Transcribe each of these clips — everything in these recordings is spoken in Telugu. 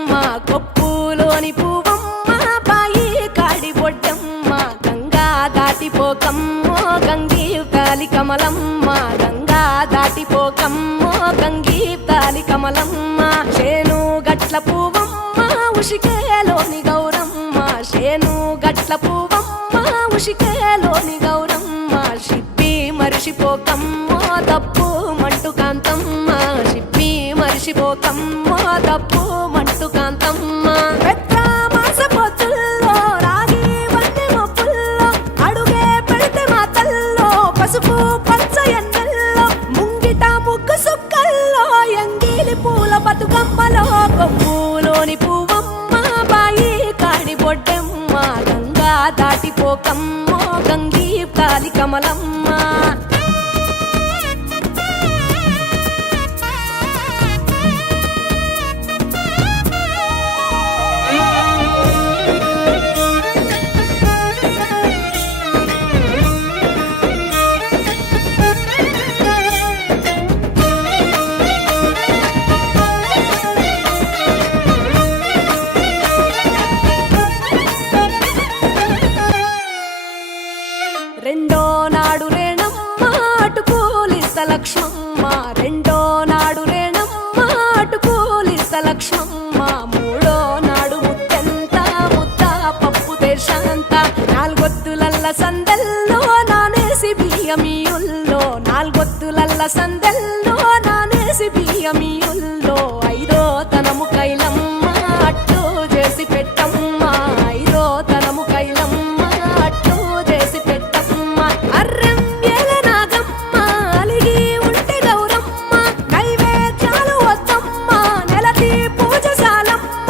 బొడ్డెమ్మ కొప్పులోని పువ్వమ్మ బాయి కాడి బొడ్డెమ్మ గంగా దాటిపోకమ్మో గంగీ తాలి కమలమ్మ గంగా దాటిపోకమ్మో గంగీ తాలి కమలమ్మ చేను గట్ల పువ్వమ్మ ఉషికేలోని గౌరమ్మ చేను గట్ల పువ్వమ్మ ఉషికేలోని గౌరమ్మ షిప్పి మరిషిపోకమ్మో తప్పు మంటు కాంతమ్మ షిప్పి మరిషిపోకమ్మో తప్పు మంటు కాంతమ్మ పెద్ద మాస పొత్తుల్లో రాగి వంటి మొప్పుల్లో అడుగే పెడితే మాతల్లో పసుపు పచ్చ ఎన్నెల్లో ముంగిట ముగ్గు సుక్కల్లో ఎంగిలి పూల బతుకమ్మలో కొమ్ములోని పువ్వమ్మ బాయి కాడి బొడ్డెమ్మ గంగా దాటిపోకమ్మో గంగీ తాలి కమలమ్మ రెండో నాడు రేణమ్మ అటుకూలిస్త లక్ష్మమ్మ రెండో నాడు రేణమ్మ అటుకూలిస్త లక్ష్మమ్మ మూడో నాడు ముత్తెంత ముద్ద పప్పు దేశంత నాలుగొత్తులల్ల సందెల్లో నానేసి బియ్యమియుల్లో నాలుగొత్తులల్ల సందెల్లో నానేసి బియ్యమియుల్లో ఐదో తనము కైలమ్మ అట్టు చేసి పెట్టమ్మ ఐదో తనము కైలమ్మ అట్టు చేసి పెట్టమ్మ అర్రం ఏల నాగమ్మ అలిగి ఉంటే గౌరమ్మ నైవేద్యాలు వద్దమ్మ నెలతి పూజశాలమ్మ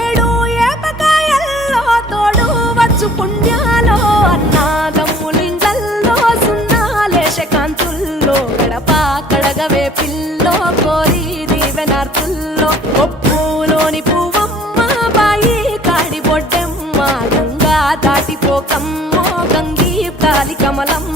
ఏడు ఏపకాయల్లో తోడు వచ్చు పుణ్యాలో అన్నాగమ్ములింగల్లో సున్నాలేశ కాంతుల్లో గడప కడగవే పిల్లో కోరి దీవెనార్తుల్లో ఒప్పులోని పువ్వమ్మ బాయి కాడి బొడ్డెమ్మ గంగా దాటిపోకమ్మో గంగీ తాలి కమలమ్మ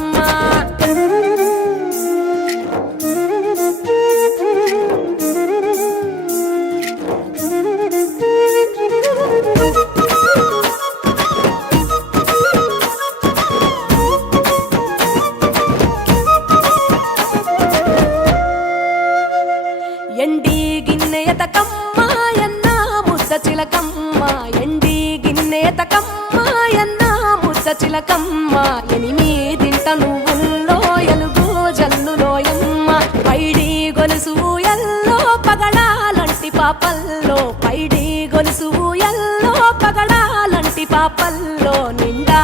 ఎండి గిన్నె ఎతకమ్మ ఎన్న ముద్ద చిలకమ్మ ఎండి గిన్నె ఎతకమ్మ ఎన్న ముద్ద చిలకమ్మ ఎనిమిదింట నువ్వుల్లో ఎలుగు జల్లులోయమ్మ పైడి గొలుసు ఎల్లో పగడాలంటి పాపల్లో పైడి గొలుసు ఎల్లో పగడాలంటి పాపల్లో నిండా